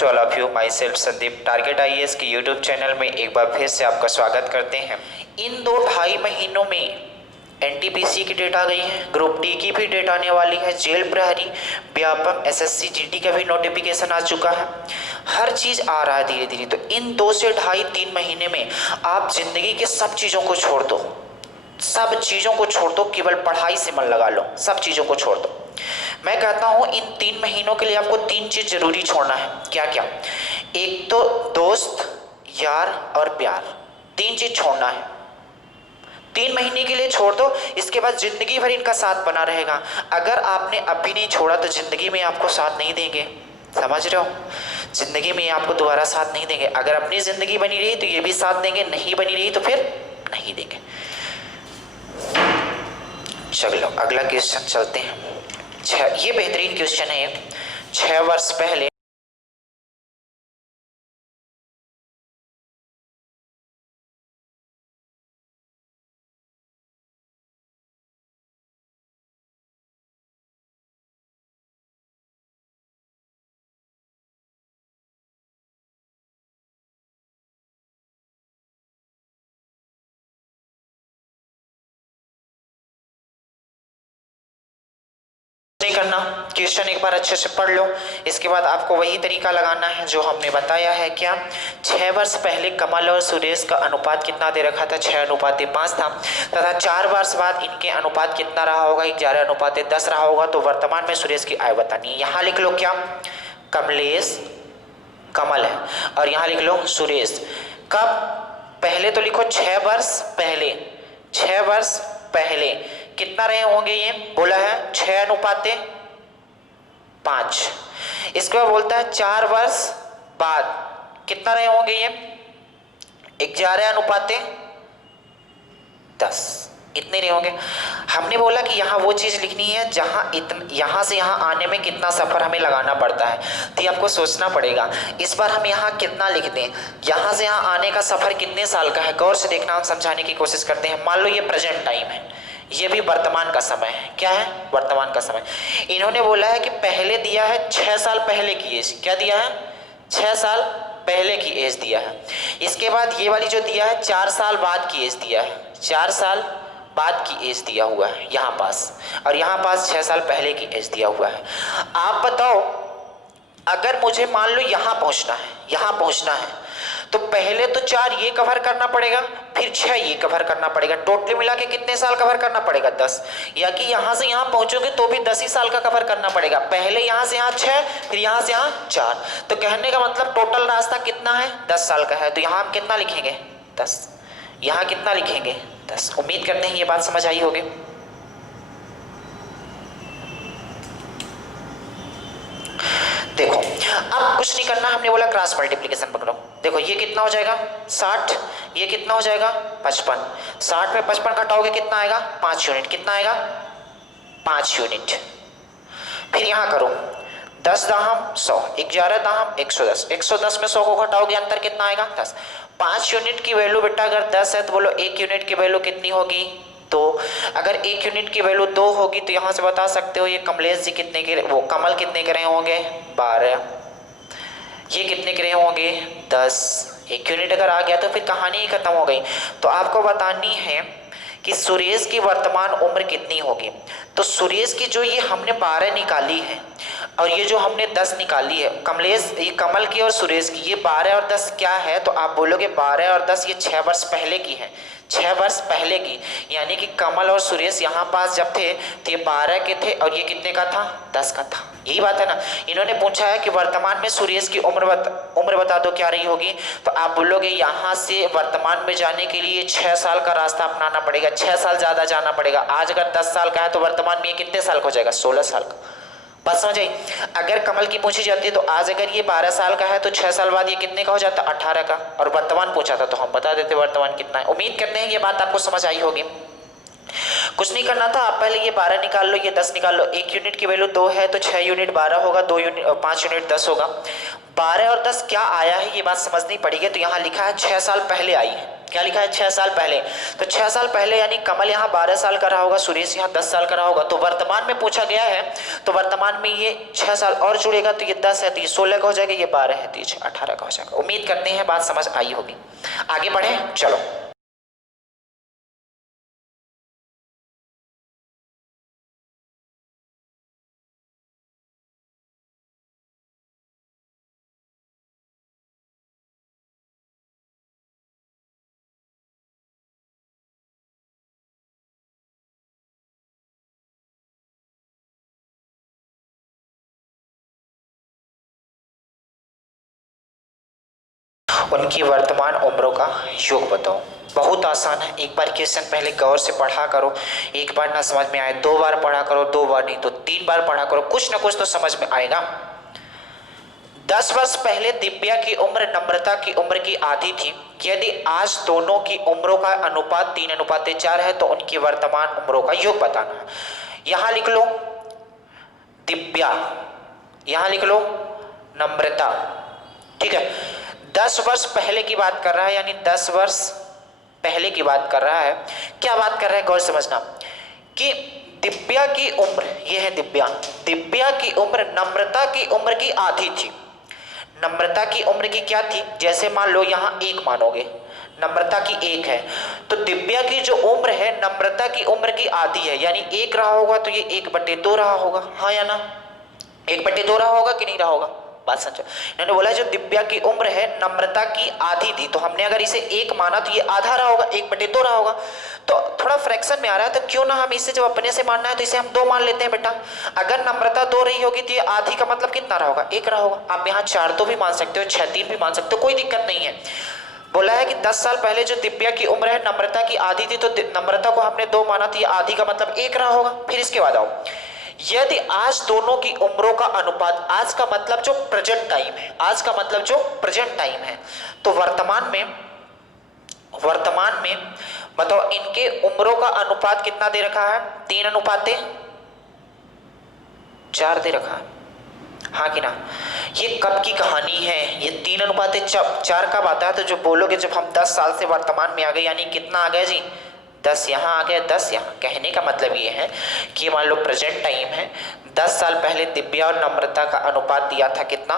To all of you, myself Sandeep target IAS के YouTube channel में एक बार फिर से आपका स्वागत करते हैं। इन 2-2.5 महीनों में एनटीपीसी की डेट आ गई है, ग्रुप डी की भी डेट आने वाली है, जेल प्रहरी, व्यापम, एसएससी जीडी का भी नोटिफिकेशन आ चुका है। हर चीज़ आ रहा है धीरे धीरे। तो इन 2 से 2.5-3 महीने में आप जिंदगी के सब चीज़ों को छोड़ दो, सब चीज़ों को छोड़ दो, केवल पढ़ाई से मन लगा लो, सब चीज़ों को छोड़ दो। मैं कहता हूँ इन 3 महीनों के लिए आपको 3 चीज़ जरूरी छोड़ना है। क्या क्या? एक तो दोस्त, यार और प्यार, 3 चीज़ छोड़ना है। 3 महीने के लिए छोड़ दो, इसके बाद जिंदगी भर इनका साथ बना रहेगा। अगर आपने अभी नहीं छोड़ा तो जिंदगी में आपको साथ नहीं देंगे, समझ रहे हो? जिंदगी में आपको दोबारा साथ नहीं देंगे। अगर अपनी जिंदगी बनी रही तो ये भी साथ देंगे, नहीं बनी रही तो फिर नहीं देंगे। चलो अगला क्वेश्चन चलते हैं। ये बेहतरीन क्वेश्चन है। 6 वर्ष पहले नहीं करना, क्वेश्चन एक बार अच्छे से पढ़ लो, इसके बाद आपको वही तरीका लगाना है जो हमने बताया है। क्या 6 वर्ष पहले कमल और सुरेश का अनुपात कितना दे रखा था? 6:5 था, तथा 4 वर्ष बाद इनके अनुपात कितना रहा होगा? 11:10 रहा होगा। तो वर्तमान में सुरेश की आयु बतानी है। यहाँ लिख लो क्या? कमलेश कमल है, और यहाँ लिख लो सुरेश। कब? पहले तो लिखो 6 वर्ष पहले। 6 वर्ष पहले कितना रहे होंगे? ये बोला है 6:5। इसके बाद बोलता है 4 वर्ष बाद कितना रहे होंगे? ये 11:10, इतने रहे होंगे। हमने बोला कि यहाँ वो चीज़ लिखनी है जहाँ यहाँ से यहाँ आने में कितना सफ़र हमें लगाना पड़ता है, तो ये आपको सोचना पड़ेगा। इस बार हम यहाँ कितना लिख दें? यहाँ से यहाँ आने का सफ़र कितने साल का है? गौर से देखना, हम समझाने की कोशिश करते हैं। मान लो ये प्रेजेंट टाइम है, ये भी वर्तमान का समय है। क्या है? वर्तमान का समय। इन्होंने बोला है कि पहले दिया है 6 साल पहले की एज। क्या दिया है? 6 साल पहले की एज दिया है। इसके बाद ये वाली जो दिया है 4 साल बाद की एज दिया है। 4 साल बाद की एज दिया हुआ है यहाँ पास, और यहाँ पास 6 साल पहले की एज दिया हुआ है। आप बताओ, अगर मुझे मान लो यहाँ पहुँचना है, यहाँ पहुँचना है, तो पहले तो 4 ये कवर करना पड़ेगा, फिर 6 ये कवर करना पड़ेगा। टोटल मिला के कितने साल कवर करना पड़ेगा? 10। या कि यहाँ से यहाँ पहुँचोगे तो भी 10 ही साल का कवर करना पड़ेगा। पहले यहाँ से यहाँ 6, फिर यहाँ से यहाँ 4। तो कहने का मतलब टोटल रास्ता कितना है? 10 साल का है। तो यहाँ हम कितना लिखेंगे? 10। यहाँ कितना लिखेंगे? 10। उम्मीद करते हैं ये बात समझ आई होगी। देखो अब कुछ नहीं करना, हमने बोला क्रॉस मल्टीप्लिकेशन पकड़ो। देखो ये कितना हो जाएगा? 60। ये कितना हो जाएगा? 55। 60 में 55 घटाओगे कितना आएगा? 5 यूनिट। कितना आएगा? 5 यूनिट। फिर यहाँ करो 10 दाहम 100, 11 दाहम 110। 110 में 100 को घटाओगे अंतर कितना आएगा? 10। 5 यूनिट की वैल्यू बेटा अगर 10 है तो बोलो 1 यूनिट की वैल्यू कितनी होगी? 2। अगर 1 यूनिट की वैल्यू 2 होगी तो यहाँ से बता सकते हो ये कमलेश जी कितने के, वो कमल कितने के रहे होंगे? 12। ये कितने के रहे होंगे? 10। 1 यूनिट अगर आ गया तो फिर कहानी ही खत्म हो गई। तो आपको बतानी है कि सुरेश की वर्तमान उम्र कितनी होगी। तो सुरेश की जो ये हमने 12 निकाली है और ये जो हमने 10 निकाली है, कमलेश ये कमल की और सुरेश की, ये 12 और 10 क्या है? तो आप बोलोगे 12 और 10 ये 6 वर्ष पहले की है। 6 वर्ष पहले की, यानी कि कमल और सुरेश यहाँ पास जब थे तो ये 12 के थे और ये कितने का था? 10 का था। यही बात है ना। इन्होंने पूछा है कि वर्तमान में सुरेश की उम्र बता दो क्या रही होगी। तो आप बोलोगे यहाँ से वर्तमान में जाने के लिए 6 साल का रास्ता अपनाना पड़ेगा, 6 साल ज़्यादा जाना पड़ेगा। आज अगर 10 साल का है तो वर्तमान में ये कितने साल का हो जाएगा? 16 साल का। बात समझ आई? अगर कमल की पूछी जाती है तो आज अगर ये 12 साल का है तो 6 साल बाद ये कितने का हो जाता? 18 का। और वर्तमान पूछा था तो हम बता देते वर्तमान कितना है। उम्मीद करते हैं ये बात आपको समझ आई होगी। कुछ नहीं करना था, आप पहले ये 12 निकाल लो, ये 10 निकाल लो। 1 यूनिट की वैल्यू 2 है तो 6 यूनिट 12 होगा, 2 यूनिट 5 यूनिट 10 होगा। 12 और 10 क्या आया है ये बात समझनी पड़ेगी। तो यहाँ लिखा है 6 साल पहले आई है। क्या लिखा है? 6 साल पहले। तो 6 साल पहले यानी कमल यहाँ 12 साल का रहा होगा, सुरेश यहाँ 10 साल का रहा होगा। तो वर्तमान में पूछा गया है, तो वर्तमान में ये 6 साल और जुड़ेगा तो ये 10 है, तो ये 16 का हो जाएगा, ये 12 है तो ये 18 का हो जाएगा। उम्मीद करते हैं बात समझ आई होगी। आगे बढ़े, चलो। उनकी वर्तमान उम्रों का योग बताओ। बहुत आसान है, एक बार क्वेश्चन पहले गौर से पढ़ा करो, एक बार ना समझ में आए 2 बार पढ़ा करो, 2 बार नहीं तो 3 बार पढ़ा करो, कुछ ना कुछ तो समझ में आएगा। 10 वर्ष पहले दिव्या की उम्र नम्रता की उम्र की आधी थी। यदि आज दोनों की उम्रों का अनुपात 3:4 है तो उनकी वर्तमान उम्रों का योग बताना है। यहां लिख लो दिव्या, यहां लिख लो नम्रता, ठीक है। 10 वर्ष पहले की बात कर रहा है, यानी 10 वर्ष पहले की बात कर रहा है। क्या बात कर रहा है, गौर समझना कि दिव्या की उम्र, ये है दिव्या, दिव्या की उम्र नम्रता की उम्र की आधी थी। नम्रता की उम्र की क्या थी, जैसे मान लो यहाँ 1 मानोगे, नम्रता की 1 है, तो दिव्या की जो उम्र है नम्रता की उम्र की आधी है, यानी 1 रहा होगा तो ये 1/2 रहा होगा, हाँ या ना? 1/2 रहा होगा कि नहीं रहा होगा? बात समझो। इन्होंने बोला जो दिव्या की उम्र है नम्रता की आधी थी, तो हमने अगर इसे 1 माना तो ये आधा रहा होगा, 1/2 रहा होगा। तो थोड़ा फ्रैक्शन में आ रहा है, तो क्यों ना हम इसे जब अपने से मानना है तो इसे हम 2 मान लेते हैं बेटा। अगर नम्रता 2 रही होगी तो ये आधी का मतलब कितना रहा होगा, 1 रहा होगा। आप यहाँ 4 तो भी मान सकते हो, 6 3 भी मान सकते हो, कोई दिक्कत नहीं है। बोला है कि 10 साल पहले जो दिव्या की उम्र है नम्रता की आधी थी, तो नम्रता को हमने 2 माना तो ये आधी का मतलब 1 रहा होगा। फिर इसके बाद आओ, यदि आज दोनों की उम्रों का अनुपात, आज का मतलब जो प्रेजेंट टाइम है, आज का मतलब जो प्रेजेंट टाइम है, तो वर्तमान में बताओ इनके उम्रों का अनुपात कितना दे रखा है? 3:4 दे रखा है, हाँ कि ना? ये कब की कहानी है? ये 3:4 कब आता है? तो जो बोलोगे जब हम 10 साल से वर्तमान में आ गए, यानी कितना आ गया जी? 10 यहाँ आ गया, 10 यहाँ। कहने का मतलब ये है कि मान लो प्रेजेंट टाइम है, 10 साल पहले दिव्या और नम्रता का अनुपात दिया था कितना?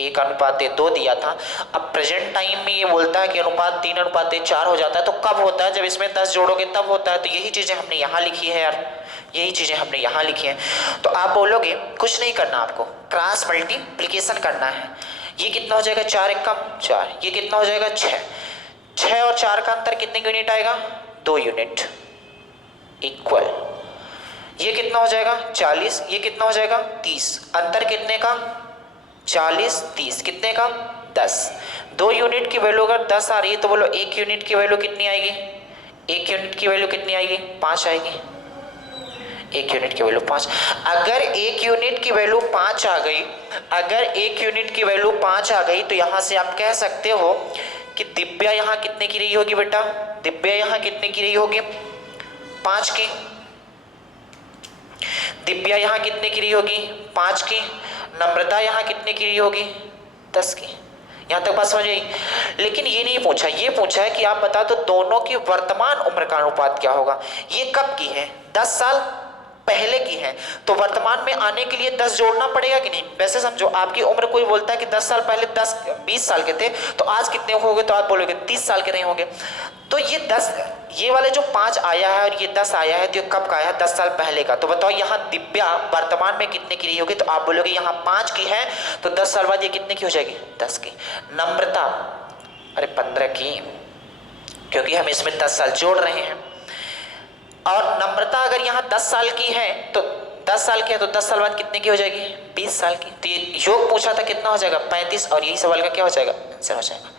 1:2 दिया था। अब प्रेजेंट टाइम में ये बोलता है कि अनुपात 3:4 हो जाता है, तो कब होता है? जब इसमें 10 जोड़ोगे तब होता है। तो यही चीजें हमने यहाँ लिखी है यार, यही चीजें हमने यहाँ लिखी है। तो आप बोलोगे कुछ नहीं करना, आपको क्रॉस मल्टीप्लीकेशन करना है। ये कितना हो जाएगा? 4 × 4, ये कितना हो जाएगा? 6। 6 और 4 का अंतर कितने यूनिट आएगा? 2 यूनिट। इक्वल ये कितना हो जाएगा? 40। ये कितना हो जाएगा? 30। अंतर कितने का? 40 30 कितने का? 10। 2 यूनिट की वैल्यू अगर 10 आ रही है तो बोलो 1 यूनिट की वैल्यू कितनी आएगी? 1 यूनिट की वैल्यू कितनी आएगी? 5 आएगी। 1 यूनिट की वैल्यू 5। अगर 1 यूनिट की वैल्यू 5 आ गई, अगर 1 यूनिट की वैल्यू 5 आ गई, तो यहां से आप कह सकते हो कि दिव्या यहाँ कितने की रही होगी बेटा? दिव्या यहाँ कितने की रही होगी? 5 की। दिव्या यहाँ कितने की रही होगी? 5 की। नम्रता यहाँ कितने की रही होगी? 10 की। यहाँ तक बात समझ आई? लेकिन ये नहीं पूछा, ये पूछा है कि आप बता दो दोनों की वर्तमान उम्र का अनुपात क्या होगा। ये कब की है? 10 साल पहले की है, तो वर्तमान में आने के लिए 10 जोड़ना पड़ेगा कि नहीं? वैसे समझो, आपकी उम्र कोई बोलता है कि 10 साल पहले 20 साल के थे, तो आज कितने होंगे? तो आप बोलोगे 30 साल के नहीं होंगे। तो ये 10, ये वाले जो 5 आया है और ये 10 आया है, तो ये कब का आया है? 10 साल पहले का। तो बताओ यहाँ दिव्या वर्तमान में कितने की रही होगी? तो आप बोलोगे यहाँ 5 की है, तो 10 साल बाद ये कितने की हो जाएगी? 10 की। नम्रता अरे 15 की, क्योंकि हम इसमें 10 साल जोड़ रहे हैं। और नम्रता अगर यहाँ 10 साल की है, तो 10 साल की है, तो 10 साल बाद कितने की हो जाएगी? 20 साल की। तो ये योग पूछा था कितना हो जाएगा? 35। और यही सवाल का क्या हो जाएगा? आंसर हो जाएगा।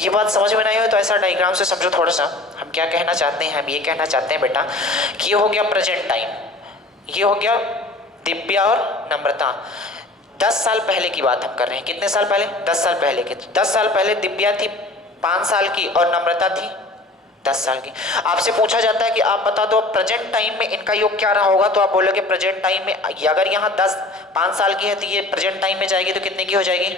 ये बात समझ में नहीं हो तो ऐसा डायग्राम से समझो थोड़ा सा। हम क्या कहना चाहते हैं? हम ये कहना चाहते हैं बेटा कि ये हो गया प्रेजेंट टाइम, ये हो गया दिव्या और नम्रता। 10 साल पहले की बात हम कर रहे हैं। कितने साल पहले? 10 साल पहले की। 10 साल पहले दिव्या थी 5 साल की और नम्रता थी 10 साल की। आपसे पूछा जाता है कि आप बता दो प्रेजेंट टाइम में इनका योग क्या रहा होगा, तो आप बोलोगे प्रेजेंट टाइम में अगर यहाँ 5 साल की है तो ये प्रेजेंट टाइम में जाएगी तो कितने की हो जाएगी?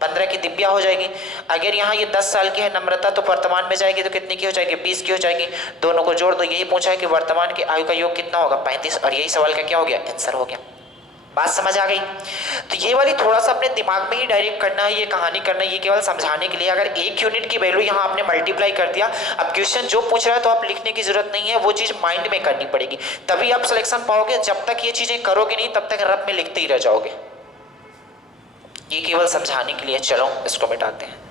15 की दिव्या हो जाएगी। अगर यहाँ ये 10 साल की है नम्रता तो वर्तमान में जाएगी तो कितनी की हो जाएगी, 20 की हो जाएगी। दोनों को जोड़ दो, यही पूछा है कि वर्तमान की आयु का योग कितना होगा, 35, और यही सवाल का क्या हो गया, आंसर हो गया। बात समझ आ गई। तो ये वाली थोड़ा सा अपने दिमाग में ही डायरेक्ट करना है, ये कहानी करना है, ये केवल समझाने के लिए। अगर 1 यूनिट की वैल्यू यहाँ आपने मल्टीप्लाई कर दिया, अब क्वेश्चन जो पूछ रहा है तो आप लिखने की जरूरत नहीं है, वो चीज माइंड में करनी पड़ेगी, तभी आप सिलेक्शन पाओगे। जब तक ये चीजें करोगे नहीं तब तक रब में लिखते ही रह जाओगे। ये केवल समझाने के लिए। चलो इसको मिटाते हैं।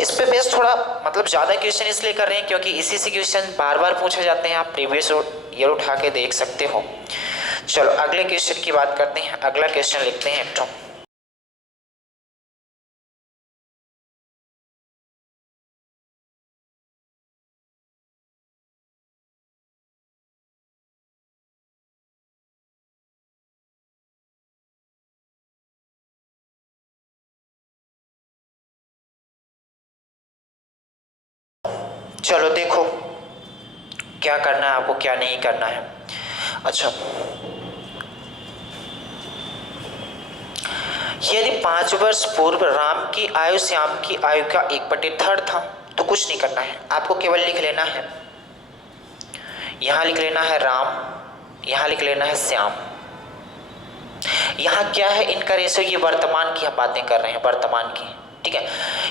इस पे बेस थोड़ा मतलब ज्यादा क्वेश्चन इसलिए कर रहे हैं क्योंकि इसी से क्वेश्चन बार बार पूछे जाते हैं, आप प्रीवियस ईयर उठा के देख सकते हो। चलो अगले क्वेश्चन की बात करते हैं। अगला क्वेश्चन लिखते हैं एक तो, चलो देखो क्या करना है आपको, क्या नहीं करना है। अच्छा, यदि 5 वर्ष पूर्व राम की आयु श्याम की आयु का 1/3 था तो कुछ नहीं करना है, आपको केवल लिख लेना है, यहां लिख लेना है राम, यहां लिख लेना है श्याम। यहां क्या है इनका रेशियो, ये वर्तमान की हम बातें कर रहे हैं, वर्तमान की, ठीक है।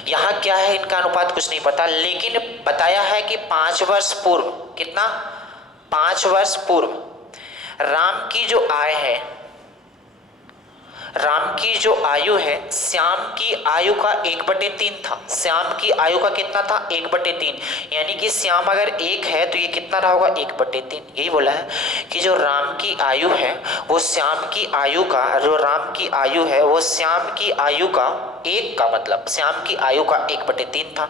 यहां क्या है इनका अनुपात कुछ नहीं पता, लेकिन बताया है कि 5 वर्ष पूर्व, कितना, 5 वर्ष पूर्व राम की जो आय है, राम की जो आयु है श्याम की आयु का 1/3 था। श्याम की आयु का कितना था, 1/3, यानी कि श्याम अगर 1 है तो ये कितना रहा होगा, 1/3। यही बोला है कि जो राम की आयु है वो श्याम की आयु का, जो राम की आयु है वो श्याम की आयु का 1 का मतलब श्याम की आयु का 1/3 था।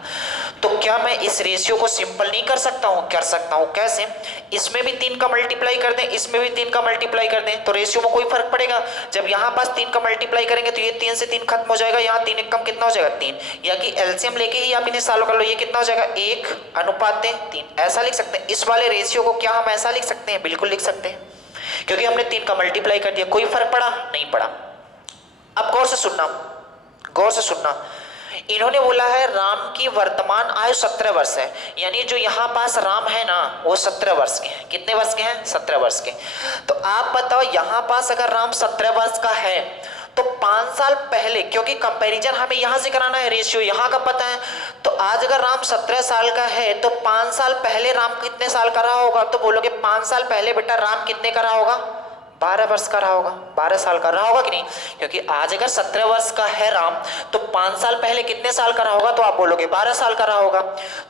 तो क्या मैं इस रेशियो को सिंपल नहीं कर सकता हूं, कर सकता हूं। कैसे, इसमें भी 3 का मल्टीप्लाई कर दें, इसमें भी 3 का मल्टीप्लाई कर दें, तो रेशियो में कोई फर्क पड़ेगा। जब यहाँ पास 3 का मल्टीप्लाई करेंगे तो ये 3 से 3 खत्म हो जाएगा, यहाँ 3 एक कम कितना हो जाएगा, 3, या कि एलसीएम लेके ही आप इन्हें सॉल्व कर लो, ये कितना हो जाएगा, 1:3। ऐसा लिख सकते हैं। इस वाले रेशियो को क्या हम ऐसा लिख सकते हैं, बिल्कुल लिख सकते हैं, क्योंकि हमने 3 का मल्टीप्लाई कर दिया। कोई फर्क पड़ा, नहीं पड़ा। अब गौर से सुनना, गौर से सुनना, इन्होंने बोला है राम की वर्तमान आयु 17 वर्ष है, यानी जो यहां पास राम है ना वो 17 वर्ष के हैं। कितने वर्ष के हैं, 17 वर्ष के। तो आप बताओ यहां पास अगर राम 17 वर्ष का है तो 5 साल पहले, क्योंकि कंपैरिजन हमें यहां से कराना है, रेशियो यहां का पता है, तो आज अगर राम 17 साल का है तो 5 साल पहले राम कितने साल का रहा होगा, तो बोलोगे 5 साल पहले बेटा राम कितने का रहा होगा, 12 वर्ष का रहा होगा, 12 साल का रहा होगा कि नहीं, क्योंकि आज अगर 17 वर्ष का है राम तो 5 साल पहले कितने साल का रहा होगा, तो आप बोलोगे 12 साल का रहा होगा।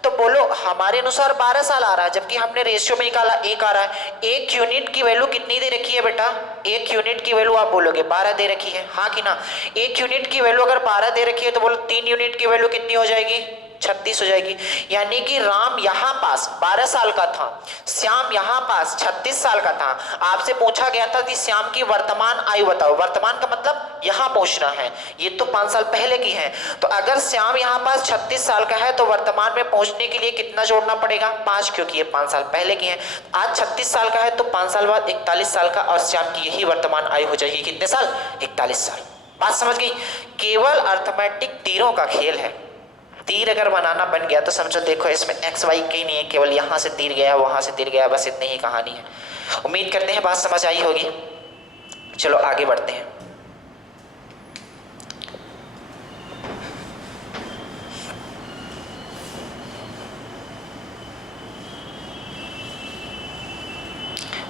तो बोलो हमारे अनुसार 12 साल आ रहा है, जबकि हमने रेशियो में निकाला 1 आ रहा है। 1 यूनिट की वैल्यू कितनी दे रखी है बेटा, 1 यूनिट की वैल्यू आप बोलोगे 12 दे रखी है, हाँ कि ना। 1 यूनिट की वैल्यू अगर 12 दे रखी है तो बोलो 3 यूनिट की वैल्यू कितनी हो जाएगी, 36 हो जाएगी। यानी कि राम यहां पास 12 साल का था, श्याम यहां पास 36 साल का था। आपसे पूछा गया था कि श्याम की वर्तमान आयु बताओ, वर्तमान का मतलब यहां पहुंचना है, ये तो 5 साल पहले की है। तो अगर श्याम यहां पास 36 साल का है तो वर्तमान में पहुंचने के लिए कितना जोड़ना पड़ेगा, 5, क्योंकि ये 5 साल पहले की है। आज 36 साल का है तो 5 साल बाद 41 साल का, और श्याम की यही वर्तमान आयु हो जाएगी कितने साल, 41 साल। बात समझ गई। केवल अर्थमेटिक तीरों का खेल है। तीर अगर बनाना बन गया तो समझो, देखो इसमें एक्स वाई कहीं नहीं है, केवल यहां से तीर गया वहां से तीर गया, बस इतनी ही कहानी है। उम्मीद करते हैं बात समझ आई होगी। चलो आगे बढ़ते हैं।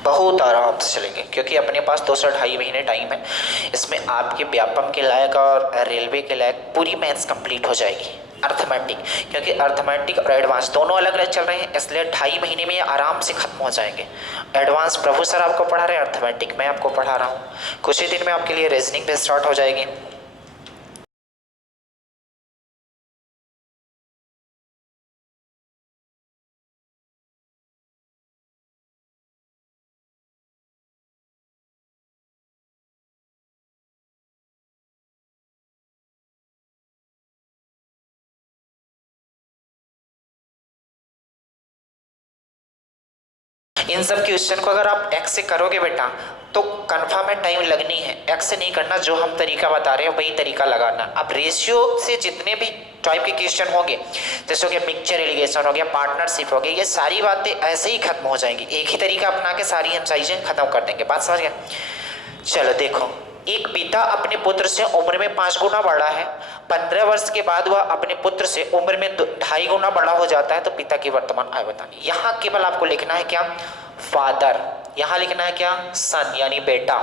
बहुत आराम से चलेंगे क्योंकि अपने पास 2 से 2.5 महीने टाइम है। इसमें आपके व्यापम के लायक और रेलवे के लायक पूरी मैथ्स कंप्लीट हो जाएगी। अर्थमेटिक, क्योंकि अर्थमेटिक और एडवांस दोनों अलग अलग चल रहे हैं, इसलिए 2.5 महीने में आराम से खत्म हो जाएंगे। एडवांस प्रभु सर आपको पढ़ा रहे हैं, अर्थमेटिक मैं आपको पढ़ा रहा हूँ। कुछ ही दिन में आपके लिए रीजनिंग भी स्टार्ट हो जाएगी। इन सब क्वेश्चन को अगर आप एक्स से करोगे बेटा तो कन्फर्म है टाइम लगनी है। एक्स से नहीं करना, जो हम तरीका बता रहे हैं वही तरीका लगाना। अब रेशियो से जितने भी टाइप के क्वेश्चन होंगे, जैसे हो गया मिक्सचर एलिगेशन हो गया, पार्टनरशिप हो गया, ये सारी बातें ऐसे ही खत्म हो जाएंगी। एक ही तरीका अपना के सारी हम चीजें खत्म कर देंगे। बात समझ गए? चलो देखो, एक पिता अपने पुत्र से उम्र में 5 गुना बड़ा है। 15 वर्ष के बाद वह अपने पुत्र से उम्र में 2.5 गुना बड़ा हो जाता है, तो पिता की वर्तमान आयु बतानी। यहाँ केवल आपको लिखना है क्या? फादर। यहाँ लिखना है क्या? सन, यानी बेटा।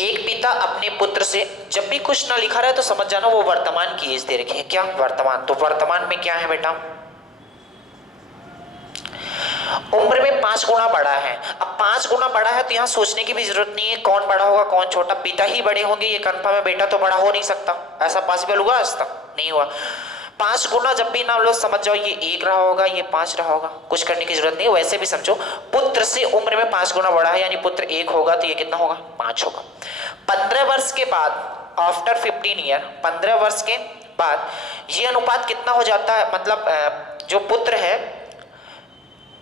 एक पिता अपने पुत्र से, जब भी कुछ ना लिखा रहा है तो समझ जाना वो वर्तमान की एज दे रखी है। क्या? वर्तमान। तो वर्तमान में क्या है बेटा? उम्र में 5 गुना बड़ा है। अब 5 गुना बड़ा है तो यहाँ सोचने की भी जरूरत नहीं है कौन बड़ा होगा कौन छोटा, पिता ही बड़े होंगे ये कंफर्म है। बेटा तो बड़ा हो नहीं सकता, ऐसा पॉसिबल हुआ आज तक? नहीं हुआ। 5 गुना जब भी नाम लो समझ जाओ ये 1 रहा होगा, ये 5 रहा होगा, कुछ करने की जरूरत नहीं है। वैसे भी समझो पुत्र से उम्र में 5 गुना बड़ा है, यानी पुत्र 1 होगा तो ये कितना होगा? 5 होगा। 15 वर्ष के बाद, आफ्टर 15 ईयर, 15 वर्ष के बाद ये अनुपात कितना हो जाता है? मतलब जो पुत्र है,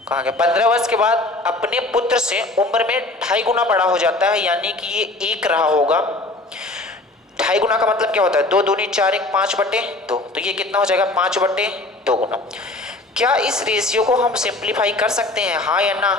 कहाँ गया? 15 वर्ष के बाद अपने पुत्र से उम्र में 2.5 गुना बड़ा हो जाता है, यानी कि ये 1 रहा होगा। 2.5 गुना का मतलब क्या होता है? 2 दूनी 4, 1 5/2, तो ये कितना हो जाएगा? 5/2 गुना। क्या इस रेशियो को हम सिंप्लीफाई कर सकते हैं, हाँ या ना?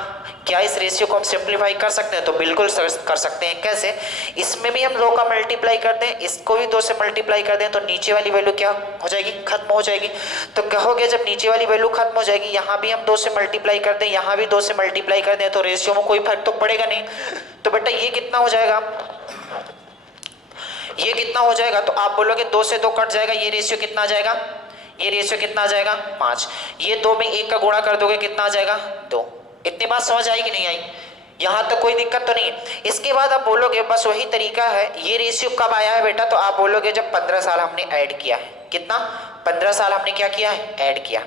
क्या इस रेशियो को हम सिंप्लीफाई कर सकते हैं? तो बिल्कुल कर सकते हैं। कैसे? इसमें भी हम 2 का मल्टीप्लाई कर दें, इसको भी 2 से मल्टीप्लाई कर दें, तो नीचे वाली वैल्यू क्या हो जाएगी? खत्म हो जाएगी। तो कहोगे जब नीचे वाली वैल्यू खत्म हो जाएगी, यहाँ भी हम 2 से मल्टीप्लाई कर दें, यहाँ भी 2 से मल्टीप्लाई कर दें, तो रेशियो में कोई फर्क तो पड़ेगा नहीं। तो बेटा ये कितना हो जाएगा? ये कितना हो जाएगा? तो आप बोलोगे 2 से 2 कट जाएगा, ये रेशियो कितना आ जाएगा? ये रेशियो कितना आ जाएगा? 5। ये 2 में 1 का गुणा कर दोगे, कितना आ जाएगा? 2। इतनी बात समझ आई कि नहीं आई? यहाँ तक कोई दिक्कत तो नहीं है। इसके बाद आप बोलोगे बस वही तरीका है, ये रेशियो कब आया है बेटा? तो आप बोलोगे जब 15 साल हमने ऐड किया है। कितना? 15 साल हमने क्या किया है? ऐड किया।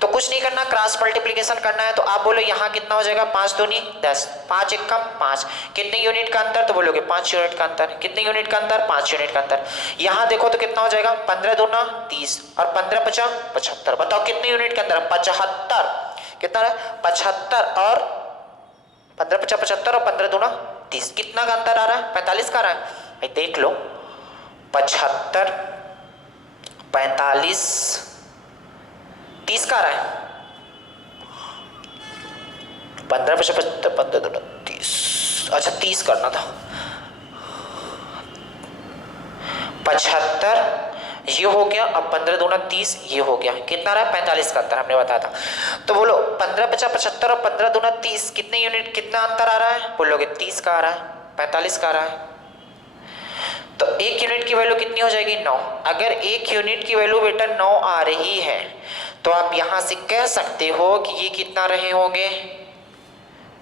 तो कुछ नहीं करना, क्रॉस मल्टीप्लिकेशन करना है। तो आप बोलो यहाँ कितना हो जाएगा? 5 दूनी 10, 5 1 5। कितने यूनिट का अंतर? तो बोलोगे 5 यूनिट का अंतर। कितने यूनिट का अंतर? 5 यूनिट का अंतर। यहाँ देखो तो कितना हो जाएगा? 15 दूना 30 और 15 5 75। बताओ कितने यूनिट का अंतर? 75। कितना है? 75 और 15 5 75 और 15 दूना 30। कितना का अंतर आ रहा है? 45 का आ रहा है। भाई देख लो, 75 45 30 का आ रहा है। 15 5 75 15 दूना 30, अच्छा 30 करना था। 75 ये हो गया, अब 15 दूना 30 ये हो गया। कितना रहा? 45 का अंतर हमने बताया था। तो बोलो 15 5 75 और 15 दूना 30, कितने यूनिट, कितना अंतर आ रहा है? बोलोगे 30 का आ रहा है, 45 का आ रहा है। तो 1 यूनिट की वैल्यू कितनी हो जाएगी? 9। अगर 1 यूनिट की वैल्यू बेटा 9 आ रही है तो आप यहां से कह सकते हो कि ये कितना रहे होंगे?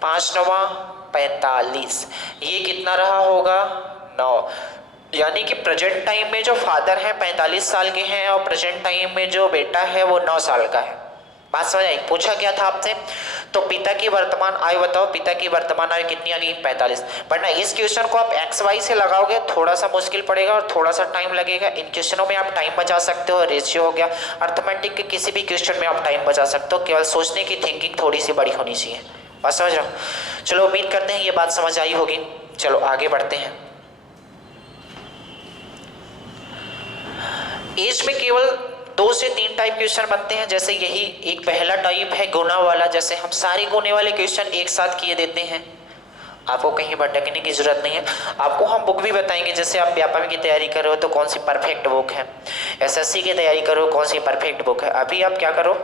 5 9 45। ये कितना रहा होगा? 9। यानी कि प्रेजेंट टाइम में जो फादर है 45 साल के हैं और प्रेजेंट टाइम में जो बेटा है वो 9 साल का है। बात समझ आई? पूछा क्या था आपसे? तो पिता की वर्तमान आयु बताओ। पिता की वर्तमान आयु कितनी आ गई? 45। बट ना इस क्वेश्चन को आप एक्स वाई से लगाओगे थोड़ा सा मुश्किल पड़ेगा और थोड़ा सा टाइम लगेगा। इन क्वेश्चनों में आप टाइम बचा सकते हो, रेशियो हो गया, अर्थमेटिक के किसी भी क्वेश्चन में आप टाइम बचा सकते हो। केवल सोचने की थिंकिंग थोड़ी सी बड़ी होनी चाहिए। बात समझ रहे हो? चलो उम्मीद करते हैं ये बात समझ आई होगी। चलो आगे बढ़ते हैं। एज में केवल 2 से 3 टाइप क्वेश्चन बनते हैं। जैसे यही एक पहला टाइप है गुना वाला, जैसे हम सारे गुने वाले क्वेश्चन एक साथ किए देते हैं। आपको कहीं भटकने की जरूरत नहीं है। आपको हम बुक भी बताएंगे, जैसे आप व्यापम की तैयारी कर रहे हो तो कौन सी परफेक्ट बुक है, एसएससी की तैयारी करो कौन सी परफेक्ट बुक है। अभी आप क्या करो,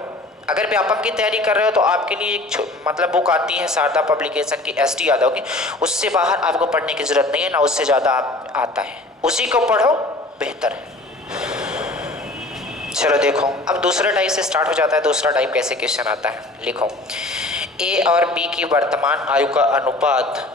अगर व्यापम की तैयारी कर रहे हो तो आपके लिए एक मतलब बुक आती है शारदा पब्लिकेशन की, एसटी यादव की। उससे बाहर आपको पढ़ने की जरूरत नहीं है, ना उससे ज़्यादा आता है, उसी को पढ़ो बेहतर है। चलो देखो अब दूसरा टाइप से स्टार्ट हो जाता है। दूसरा टाइप कैसे क्वेश्चन आता है? लिखो, ए और बी की वर्तमान आयु का अनुपात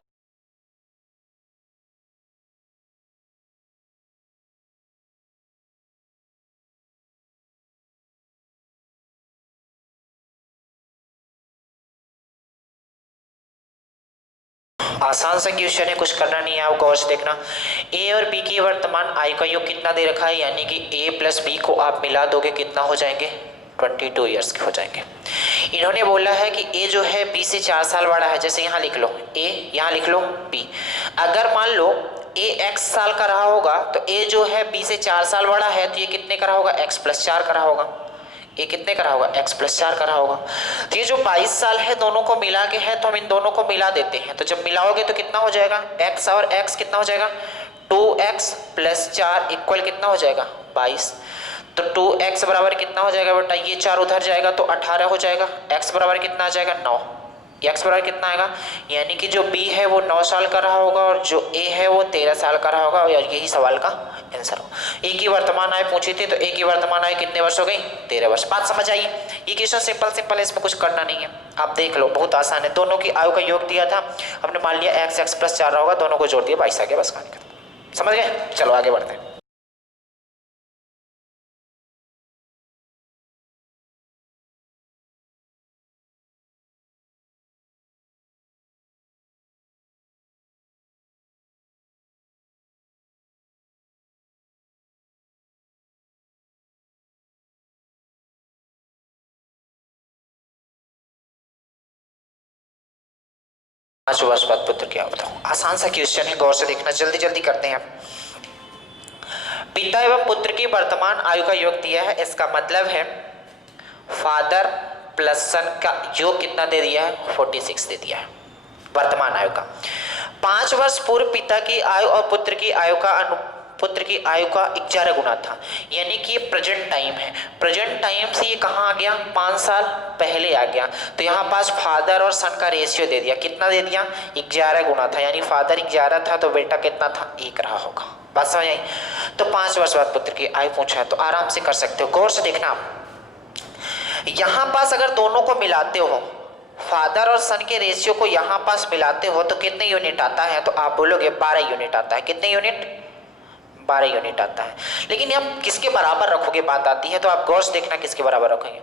आसान सा क्वेश्चन है, कुछ करना नहीं है, आप गौर से देखना। ए और बी की वर्तमान आयु का योग कितना दे रखा है, यानी कि ए प्लस बी को आप मिला दोगे कितना हो जाएंगे? 22 ईयर्स के हो जाएंगे। इन्होंने बोला है कि ए जो है बी से 4 साल बड़ा है, जैसे यहाँ लिख लो ए, यहाँ लिख लो बी। अगर मान लो ए एक्स साल का रहा होगा तो ए जो है बी से 4 साल बड़ा है, तो ये कितने का रहा होगा, एक्स प्लस 4 का रहा होगा। ये कितने का रहा होगा, एक्स प्लस 4 का रहा होगा। तो ये जो 22 साल है दोनों को मिला के है, तो हम इन दोनों को मिला देते हैं। तो जब मिलाओगे तो कितना हो जाएगा, एक्स और एक्स कितना हो जाएगा, 2x प्लस 4 इक्वल कितना हो जाएगा, 22। तो 2x बराबर कितना हो जाएगा बेटा, ये 4 उधर जाएगा तो 18 हो जाएगा। x बराबर कितना आ जाएगा, 9। x बराबर कितना आएगा, यानी कि जो b है वो 9 साल का रहा होगा और जो a है वो 13 साल का रहा होगा। और यही सवाल का आंसर हो। a की वर्तमान आयु पूछी थी, तो a की वर्तमान आयु कितने वर्ष हो गई, 13 वर्ष। बात समझ आई। ये क्वेश्चन सिंपल है, इसमें कुछ करना नहीं है, आप देख लो, बहुत आसान है। दोनों की आयु का योग दिया था, हमने मान लिया x प्लस 4 रहा होगा, दोनों को जोड़ दिया, 22 आ गया, बस कहानी खत्म। समझ गए, चलो आगे बढ़ते हैं। पांच वर्ष बाद पुत्र क्या बताओ, आसान सा क्वेश्चन है, गौर से देखना, जल्दी जल्दी करते हैं। पिता एवं पुत्र की वर्तमान आयु का योग दिया है, इसका मतलब है फादर प्लस सन का योग कितना दे दिया है, 46 दे दिया है वर्तमान आयु का। 5 वर्ष पूर्व पिता की आयु और पुत्र की आयु का 11 गुना था, यानी कि प्रेजेंट टाइम है। प्रेजेंट टाइम से ये कहाँ आ गया, 5 साल पहले आ गया। तो यहाँ पास फादर और सन का रेशियो दे दिया, कितना दे दिया, 11 गुना था, यानी फादर 11 था तो बेटा कितना था, 1 रहा होगा। बात समझ आई। तो 5 वर्ष बाद पुत्र की आयु पूछा है, तो आराम से कर सकते हो, गौर से देखना। यहाँ पास अगर दोनों को मिलाते हो, फादर और सन के रेशियो को यहाँ पास मिलाते हो तो कितने यूनिट आता है, तो आप बोलोगे 12 यूनिट आता है। कितने यूनिट, 12 यूनिट आता है। लेकिन आप किसके बराबर रखोगे बात आती है, तो आप गौर से देखना किसके बराबर रखोगे।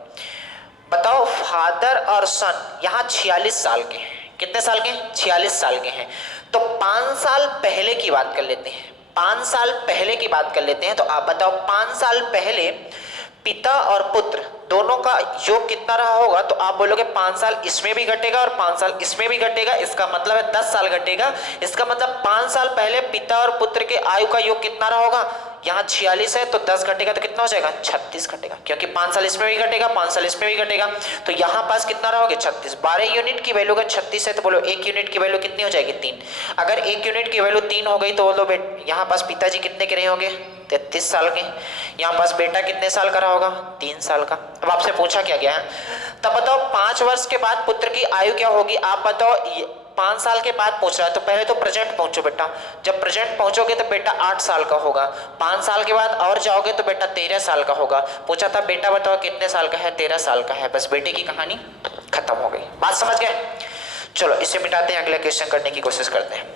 बताओ, फादर और सन यहाँ 46 साल के हैं, कितने साल के, 46 साल के हैं। तो 5 साल पहले की बात कर लेते हैं, 5 साल पहले की बात कर लेते हैं। तो आप बताओ 5 साल पहले पिता और पुत्र दोनों का योग कितना रहा होगा, तो आप बोलोगे 5 साल इसमें भी घटेगा और 5 साल इसमें भी घटेगा, इसका मतलब है 10 साल घटेगा। इसका मतलब 5 साल पहले पिता और पुत्र के आयु का योग कितना रहा होगा, यहाँ 46 है तो 10 घटेगा तो कितना हो जाएगा, 36 घटेगा, क्योंकि 5 साल इसमें भी घटेगा, 5 साल इसमें भी घटेगा। तो यहाँ पास कितना रहोगे, 36। 12 यूनिट की वैल्यू अगर 36 है तो बोलो 1 यूनिट की वैल्यू कितनी हो जाएगी, 3। अगर 1 यूनिट की वैल्यू 3 हो गई तो बोलो यहाँ पास पिताजी कितने के रहे होंगे, 33 साल के। यहाँ पास बेटा कितने साल का रहा होगा, 3 साल का। अब आपसे पूछा क्या गया है, तब बताओ 5 वर्ष के बाद पुत्र की आयु क्या होगी। आप बताओ 5 साल के बाद पूछ रहा है, तो पहले तो प्रेजेंट पहुंचो बेटा। जब प्रेजेंट पहुंचोगे तो बेटा 8 साल का होगा। 5 साल के बाद और जाओगे तो बेटा 13 साल का होगा। पूछा था बेटा बताओ कितने साल का है, 13 साल का है। बस बेटे की कहानी खत्म हो गई। बात समझ गए। चलो इसे मिटाते हैं, अगला क्वेश्चन करने की कोशिश करते हैं।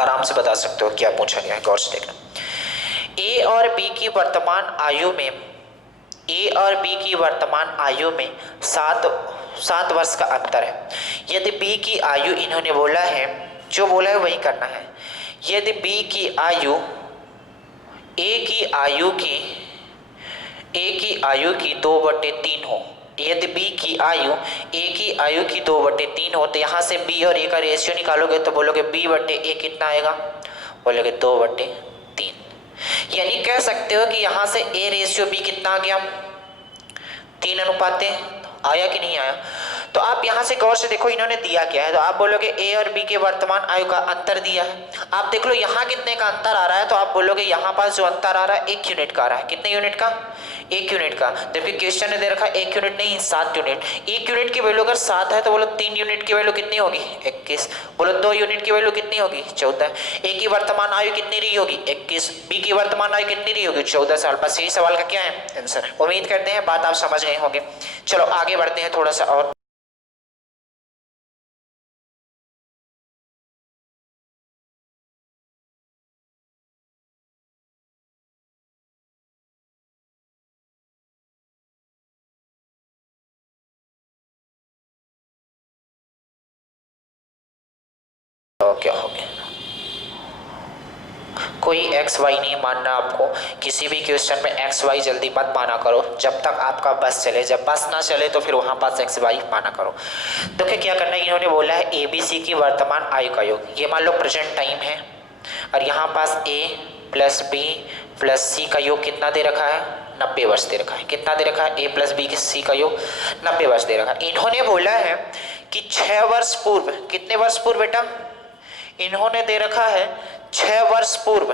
आराम से बता सकते हो क्या पूछा गया है, गौर से देखना। ए और बी की वर्तमान आयु में, ए और बी की वर्तमान आयु में 7 वर्ष का अंतर है। यदि बी की आयु, इन्होंने बोला है, जो बोला है वही करना है। यदि बी की आयु ए की आयु की 2/3 हो, यदि बी की आयु ए की आयु की 2/3 हो, तो यहाँ से बी और ए का रेशियो निकालोगे तो बोलोगे b/a कितना आएगा, बोलोगे 2/3। यानी कह सकते हो कि यहाँ से ए रेशियो बी कितना आ गया, 3:1 आया कि नहीं आया। तो आप यहाँ से गौर से देखो इन्होंने दिया क्या है, तो आप बोलोगे ए और बी के वर्तमान आयु का अंतर दिया है। आप देख लो यहाँ कितने का अंतर आ रहा है, तो आप बोलोगे यहाँ पास जो अंतर आ रहा है 1 यूनिट का आ रहा है। कितने यूनिट का, 1 यूनिट का। जबकि क्वेश्चन ने दे रखा है 1 यूनिट नहीं 7 यूनिट। 1 यूनिट की वैल्यू अगर 7 है तो बोलो 3 यूनिट की वैल्यू कितनी होगी, 21। बोलो 2 यूनिट की वैल्यू कितनी होगी, 14। ए की वर्तमान आयु कितनी रही होगी, 21। बी की वर्तमान आयु कितनी रही होगी, 14 साल। बस यही सवाल का क्या है, आंसर है। उम्मीद करते हैं बात आप समझ गए होंगे। चलो आगे बढ़ते हैं थोड़ा सा और। देखो क्या हो गया, कोई एक्स वाई नहीं मानना आपको, किसी भी क्वेश्चन में एक्स वाई जल्दी मत माना करो, जब तक आपका बस चले, जब बस ना चले तो फिर वहाँ पास एक्स वाई माना करो। तो क्या करना है, इन्होंने बोला है ए बी सी की वर्तमान आयु का योग, ये मान लो प्रेजेंट टाइम है और यहाँ पास ए प्लस बी प्लस सी का योग कितना दे रखा है, 90 वर्ष दे रखा है। कितना दे रखा है, ए प्लस बी सी का योग 90 वर्ष दे रखा है। इन्होंने बोला है कि 6 वर्ष पूर्व, कितने वर्ष पूर्व बेटा, इन्होंने दे रखा है 6 वर्ष पूर्व,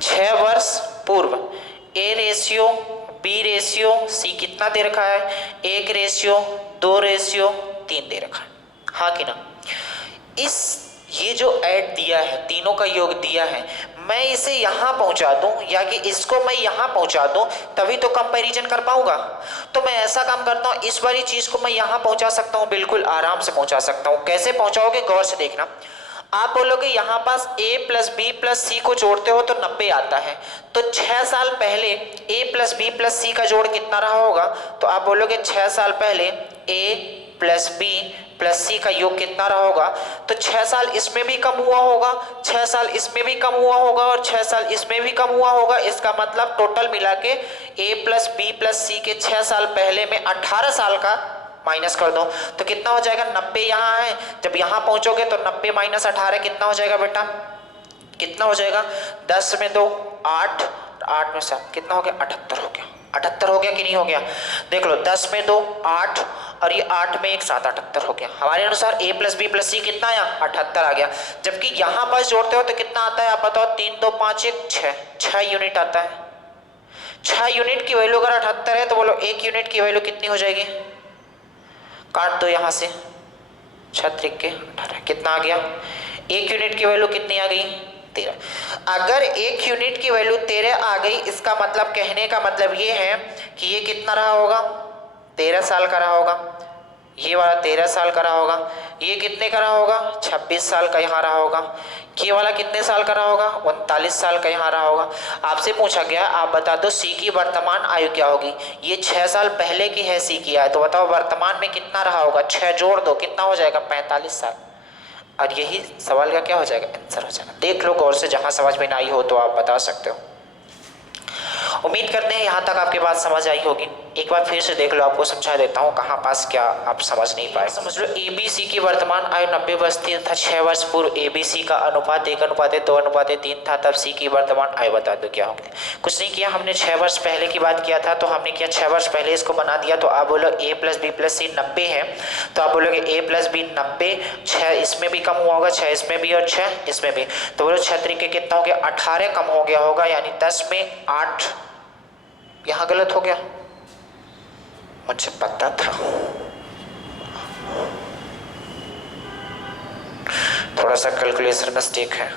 6 वर्ष पूर्व A ratio B ratio C कितना दे रखा है, 1 रेशियो 2 रेशियो 3 दे रखा है, हाँ कि ना। इस ये जो ऐड दिया है, तीनों का योग दिया है, मैं इसे यहाँ पहुँचा दूँ या कि इसको मैं यहाँ पहुँचा दूँ तभी तो कंपैरिजन कर पाऊँगा। तो मैं ऐसा काम करता हूँ, इस वाली चीज़ को मैं यहाँ पहुँचा सकता हूँ, बिल्कुल आराम से पहुँचा सकता हूँ। कैसे पहुँचाओगे, गौर से देखना। आप बोलोगे यहाँ पास a प्लस बी प्लस सी को जोड़ते हो तो 90 आता है, तो 6 साल पहले a प्लस बी प्लस सी का जोड़ कितना रहा होगा, तो आप बोलोगे 6 साल पहले a प्लस बी प्लस सी का योग कितना रहा होगा, तो 6 साल इसमें भी कम हुआ होगा, 6 साल इसमें भी कम हुआ होगा और 6 साल इसमें भी कम हुआ होगा। इसका मतलब टोटल मिला के a प्लस बी प्लस सी के 6 साल पहले में 18 साल का माइनस कर दो तो कितना हो जाएगा, 90 यहाँ है, जब यहाँ पहुँचोगे तो 90 माइनस 18 कितना हो जाएगा बेटा, कितना हो जाएगा, 10 में 2 8, 8 में 7 कितना हो गया, 78 हो गया। 78 हो गया कि नहीं हो गया, देख लो 10 में 2 8 और ये 8 में 1 7, 78 हो गया। हमारे अनुसार a प्लस बी प्लस सी कितना आया, 78 आ गया। जबकि यहाँ पास जोड़ते हो तो कितना आता है आप बताओ, 3 2 5 1 6, 6 यूनिट आता है। 6 यूनिट की वैल्यू अगर 78 है तो बोलो 1 यूनिट की वैल्यू कितनी हो जाएगी, काट दो यहाँ से, 6 3 के 18 कितना आ गया, 1 यूनिट की वैल्यू कितनी आ गई, 13। अगर 1 यूनिट की वैल्यू 13 आ गई, इसका मतलब कहने का मतलब ये है कि ये कितना रहा होगा, 13 साल का रहा होगा, ये वाला 13 साल का रहा होगा, ये कितने का रहा होगा, 26 साल का यहाँ रहा होगा, ये वाला कितने साल का रहा होगा, 39 साल का यहाँ रहा होगा। आपसे पूछा गया आप बता दो सी की वर्तमान आयु क्या होगी, ये 6 साल पहले की है सी की आयु, तो बताओ वर्तमान में कितना रहा होगा, 6 जोड़ दो कितना हो जाएगा, 45 साल। और यही सवाल का क्या हो जाएगा, आंसर हो जाएगा। देख लो गौर से, जहाँ समझ में ना आई हो तो आप बता सकते हो। उम्मीद करते हैं यहाँ तक आपके बात समझ आई होगी। एक बार फिर से देख लो, आपको समझा देता हूँ कहाँ पास क्या आप समझ नहीं पाए। समझ लो ए बी सी की वर्तमान आयु 90 वर्ष थी तथा 6 वर्ष पूर्व ए बी सी का अनुपात 1:2:3 था, तब सी की वर्तमान आयु बता दो क्या होगी। कुछ नहीं किया हमने, 6 वर्ष पहले की बात किया था तो हमने किया 6 वर्ष पहले इसको बना दिया। तो आप बोलो a प्लस बी प्लस सी 90 है, तो आप बोलोगे a प्लस बी 90, 6 इसमें भी कम हुआ होगा, 6 इसमें भी और 6 इसमें भी, तो बोलो 6 तरीके कितना हो गया, 18 कम हो गया होगा, यानी 10 में 8। यहाँ गलत हो गया, मुझे पता था, थोड़ा सा कैलकुलेशन मिस्टेक है,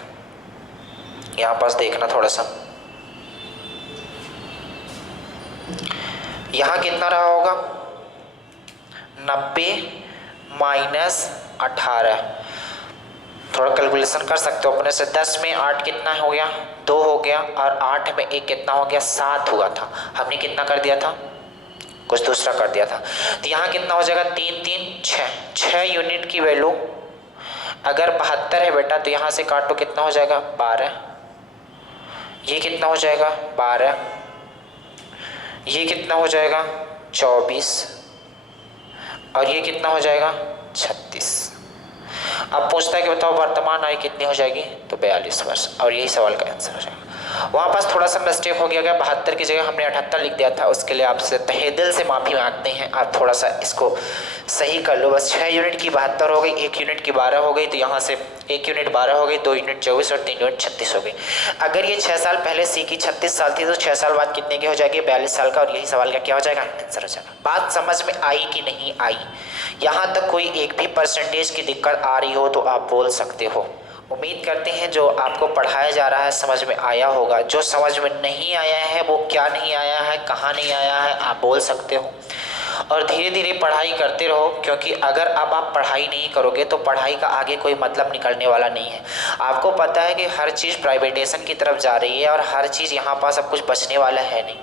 यहाँ पास देखना थोड़ा सा। यहाँ कितना रहा होगा, 90 माइनस 18, थोड़ा कैलकुलेशन कर सकते हो अपने से। 10 में 8 कितना हो गया, 2 हो गया, और 8 में 1 कितना हो गया, 7 हुआ था। हमने कितना कर दिया था, कुछ दूसरा कर दिया था। तो यहाँ कितना हो जाएगा, 3 3 6, 6 यूनिट की वैल्यू अगर 72 है बेटा, तो यहाँ से काटो कितना हो जाएगा, 12, ये कितना हो जाएगा 12, ये कितना हो जाएगा 24, और ये कितना हो जाएगा 36। अब पूछता है कि बताओ वर्तमान आयु कितनी हो जाएगी, तो 42 वर्ष, और यही सवाल का आंसर हो जाएगा। वहाँ पास थोड़ा सा मिस्टेक हो गया, 72 की जगह हमने 78 लिख दिया था, उसके लिए आपसे तहे दिल से माफ़ी मांगते हैं। आप थोड़ा सा इसको सही कर लो बस। 6 यूनिट की 72 हो गई, 1 यूनिट की 12 हो गई, तो यहाँ से 1 यूनिट 12 हो गई, 2 यूनिट 24 और 3 यूनिट 36 हो गई। अगर ये 6 साल पहले सी की 36 साल थी तो 6 साल बाद कितने की हो जाएगी, 42 साल का, और यही सवाल का क्या हो जाएगा, आंसर हो जाएगा। बात समझ में आई कि नहीं आई, यहाँ तक कोई एक भी परसेंटेज की दिक्कत आ रही हो तो आप बोल सकते हो। उम्मीद करते हैं जो आपको पढ़ाया जा रहा है समझ में आया होगा। जो समझ में नहीं आया है वो क्या नहीं आया है, कहाँ नहीं आया है, आप बोल सकते हो। और धीरे धीरे पढ़ाई करते रहो, क्योंकि अगर अब आप पढ़ाई नहीं करोगे तो पढ़ाई का आगे कोई मतलब निकलने वाला नहीं है। आपको पता है कि हर चीज़ प्राइवेटेशन की तरफ जा रही है और हर चीज़ यहाँ पर सब कुछ बचने वाला है नहीं।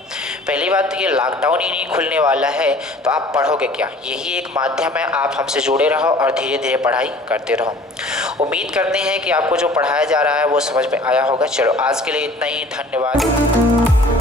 पहली बात तो ये लॉकडाउन ही नहीं खुलने वाला है, तो आप पढ़ोगे क्या? यही एक माध्यम है, आप हमसे जुड़े रहो और धीरे धीरे पढ़ाई करते रहो। उम्मीद करते हैं कि आपको जो पढ़ाया जा रहा है वो समझ में आया होगा। चलो आज के लिए इतना ही, धन्यवाद।